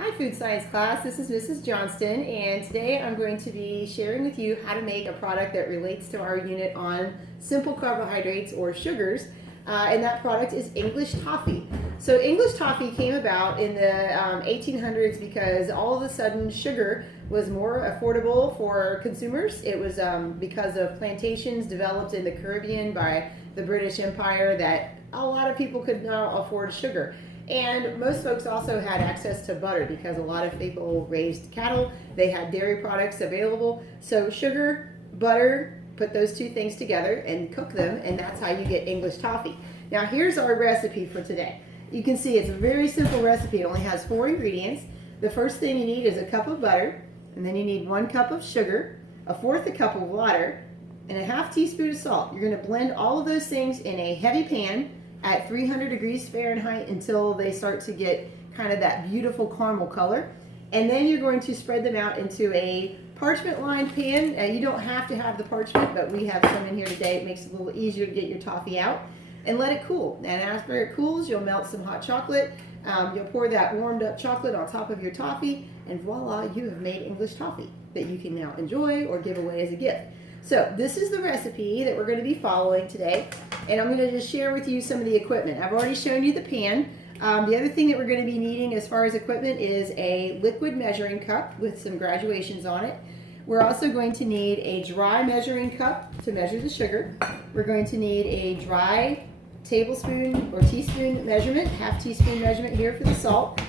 Hi Food Science class, this is Mrs. Johnston, and today I'm going to be sharing with you how to make a product that relates to our unit on simple carbohydrates or sugars, and that product is English Toffee. So English Toffee came about in the 1800s because all of a sudden sugar was more affordable for consumers. It was because of plantations developed in the Caribbean by the British Empire that a lot of people could now afford sugar. And most folks also had access to butter because a lot of people raised cattle. They had dairy products available. So sugar, butter, put those two things together and cook them, and that's how you get English Toffee. Now here's our recipe for today. You can see it's a very simple recipe. It only has 4 ingredients. The first thing you need is a cup of butter, and then you need 1 cup of sugar, 1/4 cup of water, and a 1/2 teaspoon of salt. You're going to blend all of those things in a heavy pan at 300 degrees Fahrenheit until they start to get kind of that beautiful caramel color. And then you're going to spread them out into a parchment lined pan. You don't have to have the parchment, but we have some in here today. It makes it a little easier to get your toffee out. And let it cool. And after it cools, you'll melt some hot chocolate. You'll pour that warmed up chocolate on top of your toffee, and voila, you have made English Toffee that you can now enjoy or give away as a gift. So this is the recipe that we're going to be following today, and I'm going to just share with you some of the equipment. I've already shown you the pan. The other thing that we're going to be needing as far as equipment is a liquid measuring cup with some graduations on it. We're also going to need a dry measuring cup to measure the sugar. We're going to need a dry tablespoon or teaspoon measurement, 1/2 teaspoon measurement here for the salt.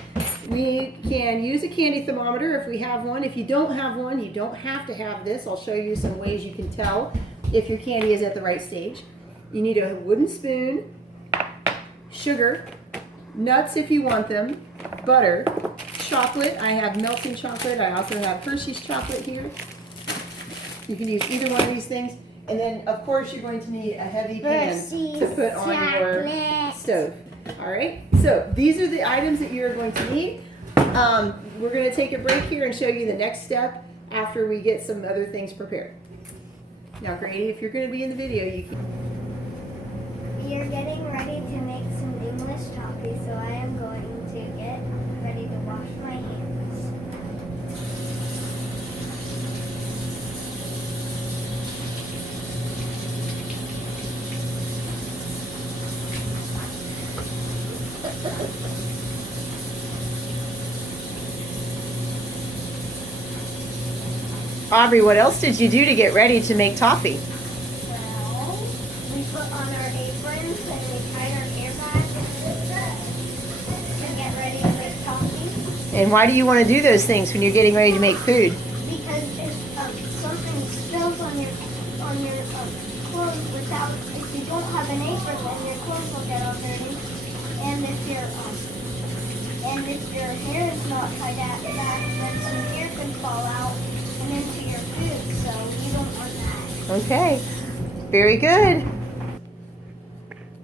We can use a candy thermometer if we have one. If you don't have one, you don't have to have this. I'll show you some ways you can tell if your candy is at the right stage. You need a wooden spoon, sugar, nuts if you want them, butter, chocolate. I have melting chocolate. I also have Hershey's chocolate here. You can use either one of these things. And then, of course, you're going to need a heavy pan to put on your stove. All right, so these are the items that you're going to need. We're going to take a break here and show you the next step after we get some other things prepared. Now, Grady, if you're going to be in the video, you can. We are getting ready to make some English toffee, so I am going to get ready to wash my hands. Aubrey, what else did you do to get ready to make toffee? Well, we put on our aprons and we tied our hair back to get ready to make toffee. And why do you want to do those things when you're getting ready to make food? Because if something spills on your clothes if you don't have an apron, then your clothes will get all dirty. And if your hair is not tied back, then some hair can fall out and into your food, so you don't want that. Okay, very good.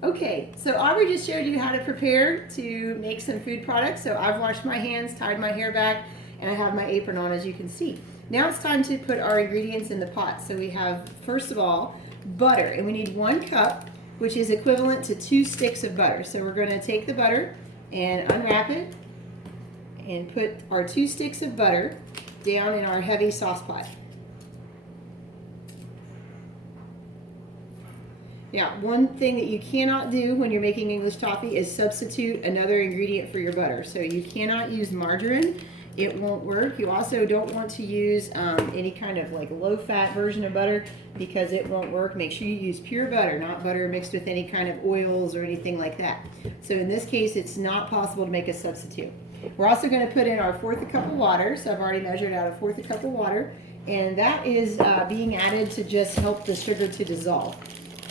Okay, so Aubrey just showed you how to prepare to make some food products. So I've washed my hands, tied my hair back, and I have my apron on, as you can see. Now it's time to put our ingredients in the pot. So we have, first of all, butter, and we need 1 cup, which is equivalent to 2 sticks of butter. So we're going to take the butter and unwrap it and put our 2 sticks of butter down in our heavy sauce pot. Now, one thing that you cannot do when you're making English toffee is substitute another ingredient for your butter. So you cannot use margarine. It won't work. You also don't want to use any kind of like low-fat version of butter because it won't work. Make sure you use pure butter, not butter mixed with any kind of oils or anything like that. So in this case, it's not possible to make a substitute. We're also going to put in our 1/4 cup of water. So I've already measured out a 1/4 cup of water, and that is being added to just help the sugar to dissolve.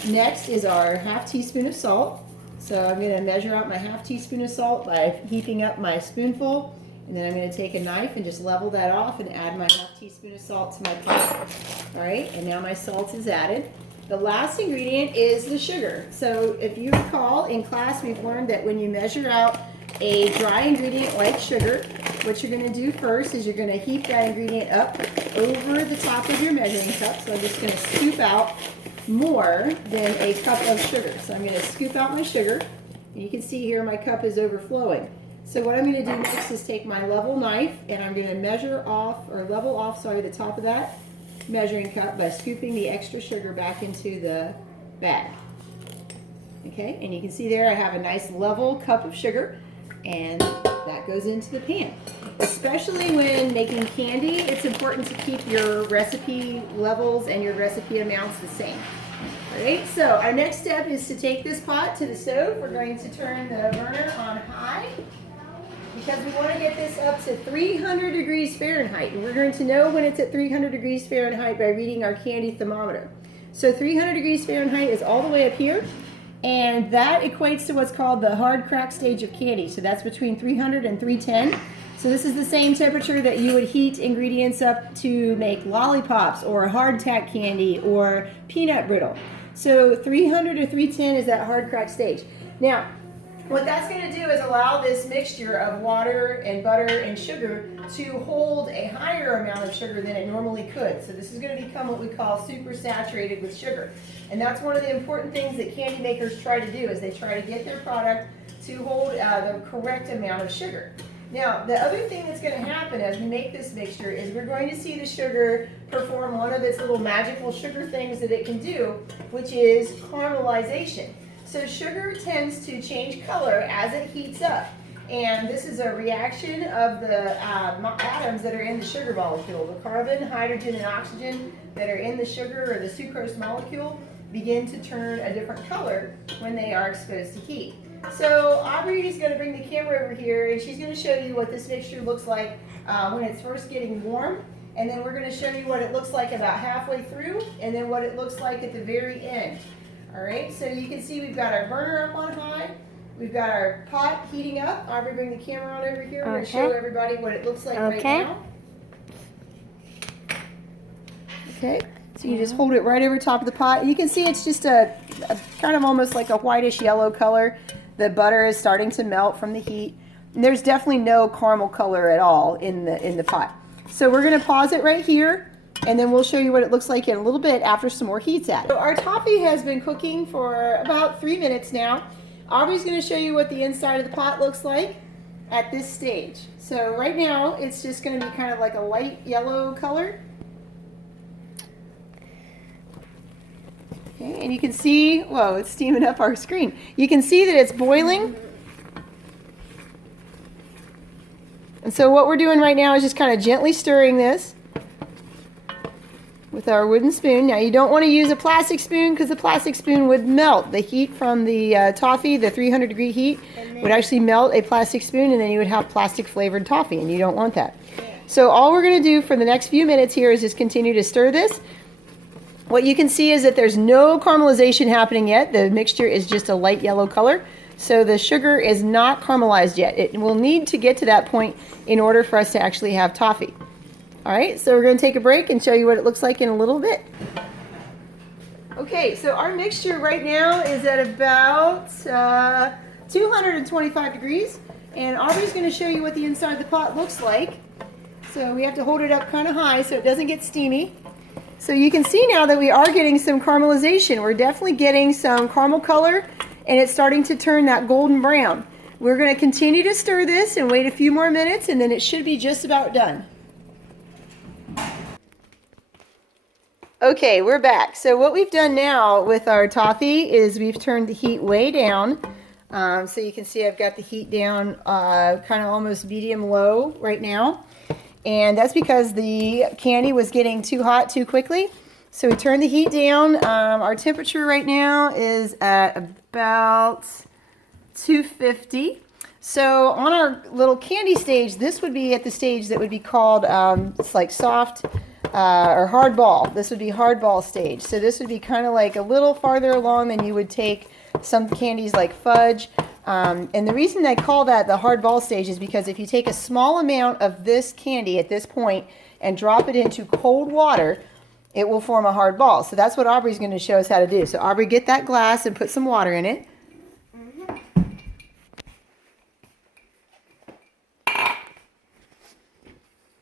Next is our 1/2 teaspoon of salt. So I'm going to measure out my 1/2 teaspoon of salt by heaping up my spoonful. And then I'm going to take a knife and just level that off and add my 1/2 teaspoon of salt to my pot. All right, and now my salt is added. The last ingredient is the sugar. So if you recall, in class we've learned that when you measure out a dry ingredient like sugar, what you're going to do first is you're going to heap that ingredient up over the top of your measuring cup. So I'm just going to scoop out more than a cup of sugar. So I'm going to scoop out my sugar. And you can see here my cup is overflowing. So what I'm going to do next is take my level knife and I'm going to level off the top of that measuring cup by scooping the extra sugar back into the bag. Okay, and you can see there I have a nice level cup of sugar, and that goes into the pan. Especially when making candy, it's important to keep your recipe levels and your recipe amounts the same. All right, so our next step is to take this pot to the stove. We're going to turn the burner on high because we want to get this up to 300 degrees Fahrenheit. And we're going to know when it's at 300 degrees Fahrenheit by reading our candy thermometer. So 300 degrees Fahrenheit is all the way up here, and that equates to what's called the hard crack stage of candy. So that's between 300 and 310. So this is the same temperature that you would heat ingredients up to make lollipops or hardtack candy or peanut brittle. So 300 to 310 is that hard crack stage. Now, what that's going to do is allow this mixture of water and butter and sugar to hold a higher amount of sugar than it normally could. So this is going to become what we call super saturated with sugar. And that's one of the important things that candy makers try to do, is they try to get their product to hold the correct amount of sugar. Now, the other thing that's going to happen as we make this mixture is we're going to see the sugar perform one of its little magical sugar things that it can do, which is caramelization. So sugar tends to change color as it heats up. And this is a reaction of the atoms that are in the sugar molecule. The carbon, hydrogen, and oxygen that are in the sugar or the sucrose molecule begin to turn a different color when they are exposed to heat. So Aubrey is going to bring the camera over here, and she's going to show you what this mixture looks like when it's first getting warm. And then we're going to show you what it looks like about halfway through, and then what it looks like at the very end. All right, so you can see we've got our burner up on high. We've got our pot heating up. Aubrey, bring the camera on over here. We're going to show everybody what it looks like right now. Okay, so you just hold it right over top of the pot. You can see it's just a kind of almost like a whitish yellow color. The butter is starting to melt from the heat. And there's definitely no caramel color at all in the pot. So we're going to pause it right here, and then we'll show you what it looks like in a little bit after some more heat's added. So our toffee has been cooking for about 3 minutes now. Aubrey's going to show you what the inside of the pot looks like at this stage. So right now it's just going to be kind of like a light yellow color. Okay, and you can see, whoa, it's steaming up our screen. You can see that it's boiling. And so what we're doing right now is just kind of gently stirring this with our wooden spoon. Now you don't want to use a plastic spoon because the plastic spoon would melt. The heat from the toffee, the 300 degree heat, would actually melt a plastic spoon, and then you would have plastic flavored toffee, and you don't want that. So all we're going to do for the next few minutes here is just continue to stir this. What you can see is that there's no caramelization happening yet. The mixture is just a light yellow color. So the sugar is not caramelized yet. It will need to get to that point in order for us to actually have toffee. All right, so we're going to take a break and show you what it looks like in a little bit. Okay, so our mixture right now is at about 225 degrees, and Aubrey's going to show you what the inside of the pot looks like. So we have to hold it up kind of high so it doesn't get steamy. So you can see now that we are getting some caramelization. We're definitely getting some caramel color, and it's starting to turn that golden brown. We're going to continue to stir this and wait a few more minutes, and then it should be just about done. Okay, we're back. So what we've done now with our toffee is we've turned the heat way down. So you can see I've got the heat down kind of almost medium-low right now. And that's because the candy was getting too hot too quickly. So we turned the heat down. Our temperature right now is at about 250. So on our little candy stage, this would be at the stage that would be called, it's like soft or hard ball. This would be hard ball stage. So this would be kind of like a little farther along than you would take some candies like fudge. And the reason I call that the hard ball stage is because if you take a small amount of this candy at this point and drop it into cold water, it will form a hard ball. So that's what Aubrey's going to show us how to do. So Aubrey, get that glass and put some water in it.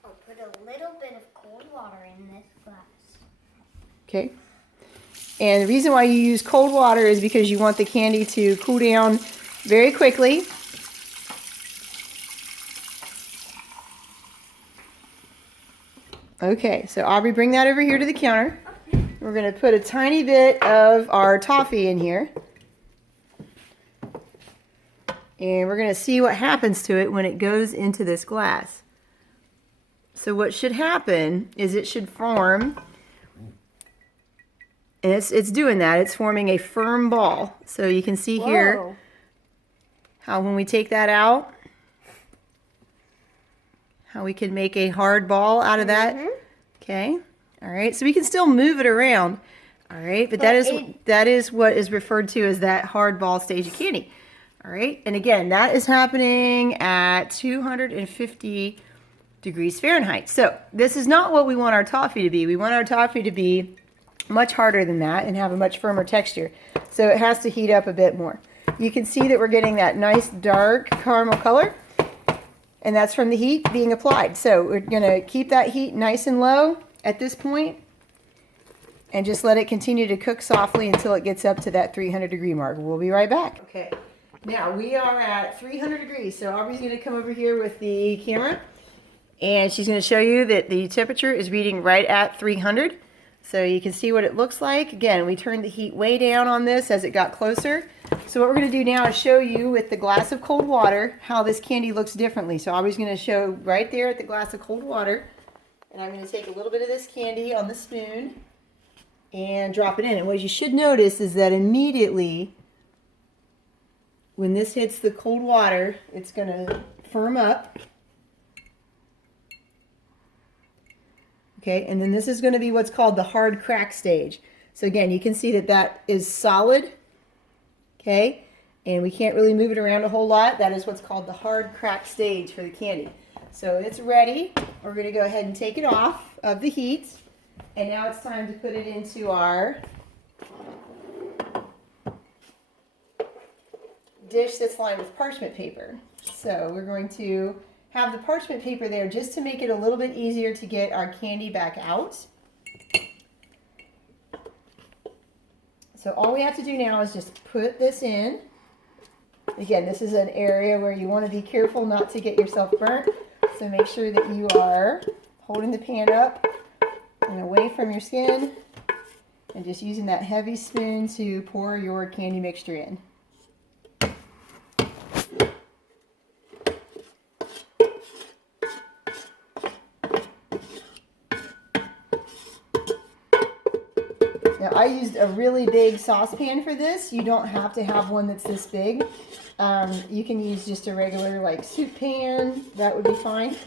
I'll put a little bit of cold water in this glass. Okay. And the reason why you use cold water is because you want the candy to cool down very quickly. Okay, so Aubrey, bring that over here to the counter. We're going to put a tiny bit of our toffee in here. And we're going to see what happens to it when it goes into this glass. So what should happen is it should form, and it's doing that. It's forming a firm ball. So you can see here how when we take that out, how we can make a hard ball out of that. Okay. All right. So we can still move it around. All right. But that is what is referred to as that hard ball stage of candy. All right. And again, that is happening at 250 degrees Fahrenheit. So this is not what we want our toffee to be. We want our toffee to be much harder than that and have a much firmer texture. So it has to heat up a bit more. You can see that we're getting that nice dark caramel color, and that's from the heat being applied. So we're going to keep that heat nice and low at this point and just let it continue to cook softly until it gets up to that 300 degree mark. We'll be right back. Okay, now we are at 300 degrees. So Aubrey's going to come over here with the camera, and she's going to show you that the temperature is reading right at 300. So you can see what it looks like. Again, we turned the heat way down on this as it got closer. So what we're going to do now is show you with the glass of cold water how this candy looks differently. So Aubrey's going to show right there at the glass of cold water. And I'm going to take a little bit of this candy on the spoon and drop it in. And what you should notice is that immediately when this hits the cold water, it's going to firm up. Okay, and then this is going to be what's called the hard crack stage. So again, you can see that that is solid. Okay, and we can't really move it around a whole lot. That is what's called the hard crack stage for the candy. So it's ready. We're going to go ahead and take it off of the heat. And now it's time to put it into our dish that's lined with parchment paper. So we're going to have the parchment paper there just to make it a little bit easier to get our candy back out. So all we have to do now is just put this in. Again, this is an area where you want to be careful not to get yourself burnt. So make sure that you are holding the pan up and away from your skin and just using that heavy spoon to pour your candy mixture in. Now I used a really big saucepan for this. You don't have to have one that's this big. You can use just a regular like soup pan. That would be fine.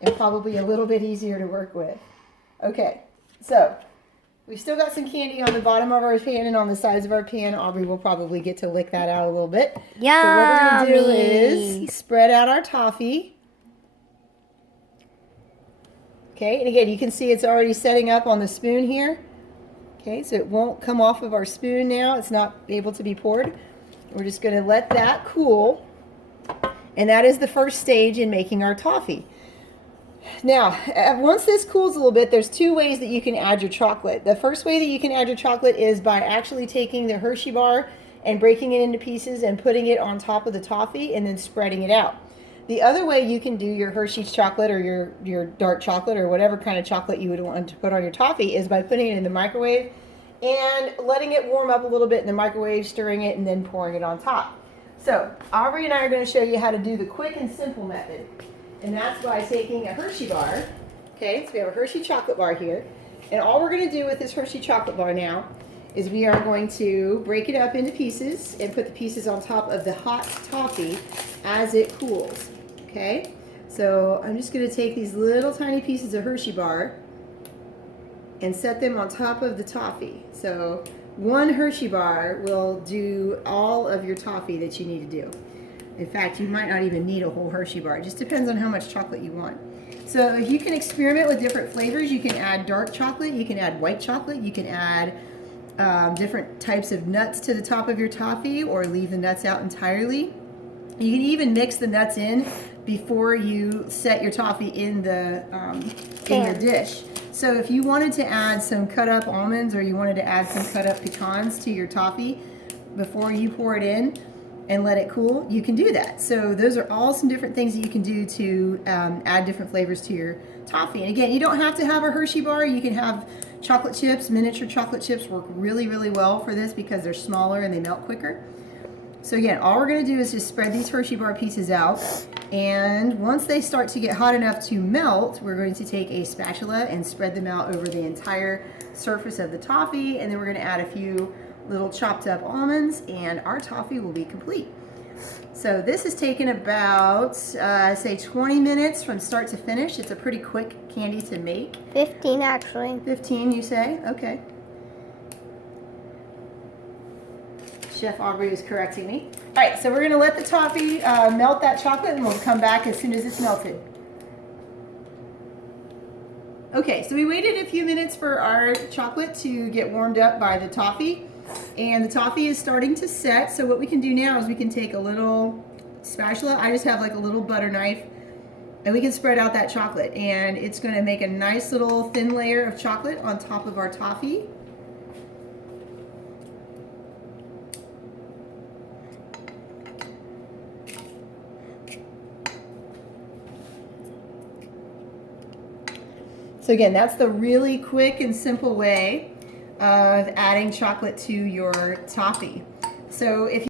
And probably a little bit easier to work with. Okay, so we've still got some candy on the bottom of our pan and on the sides of our pan. Aubrey will probably get to lick that out a little bit. Yummy. So what we're going to do is spread out our toffee. Okay, and again, you can see it's already setting up on the spoon here. Okay, so it won't come off of our spoon now. It's not able to be poured. We're just going to let that cool. And that is the first stage in making our toffee. Now, once this cools a little bit, there's two ways that you can add your chocolate. The first way that you can add your chocolate is by actually taking the Hershey bar and breaking it into pieces and putting it on top of the toffee and then spreading it out. The other way you can do your Hershey's chocolate or your dark chocolate or whatever kind of chocolate you would want to put on your toffee is by putting it in the microwave and letting it warm up a little bit in the microwave, stirring it, and then pouring it on top. So Aubrey and I are going to show you how to do the quick and simple method. And that's by taking a Hershey bar. Okay, so we have a Hershey chocolate bar here. And all we're going to do with this Hershey chocolate bar now is we are going to break it up into pieces and put the pieces on top of the hot toffee as it cools. Okay, so I'm just going to take these little tiny pieces of Hershey bar and set them on top of the toffee. So one Hershey bar will do all of your toffee that you need to do. In fact, you might not even need a whole Hershey bar. It just depends on how much chocolate you want. So you can experiment with different flavors. You can add dark chocolate, you can add white chocolate, you can add different types of nuts to the top of your toffee or leave the nuts out entirely. You can even mix the nuts in before you set your toffee in the dish. So if you wanted to add some cut up almonds or you wanted to add some cut up pecans to your toffee before you pour it in, and let it cool, you can do that. So those are all some different things that you can do to add different flavors to your toffee. And again, you don't have to have a Hershey bar. You can have chocolate chips. Miniature chocolate chips work really, really well for this because they're smaller and they melt quicker. So again, all we're going to do is just spread these Hershey bar pieces out, and once they start to get hot enough to melt, we're going to take a spatula and spread them out over the entire surface of the toffee, and then we're going to add a few little chopped up almonds, and our toffee will be complete. So this has taken about, say 20 minutes from start to finish. It's a pretty quick candy to make. 15 actually. 15 you say? Okay. Chef Aubrey is correcting me. All right, so we're going to let the toffee melt that chocolate, and we'll come back as soon as it's melted. Okay, so we waited a few minutes for our chocolate to get warmed up by the toffee, and the toffee is starting to set. So what we can do now is we can take a little spatula. I just have like a little butter knife, and we can spread out that chocolate, and it's going to make a nice little thin layer of chocolate on top of our toffee. So again, that's the really quick and simple way of adding chocolate to your toffee. So if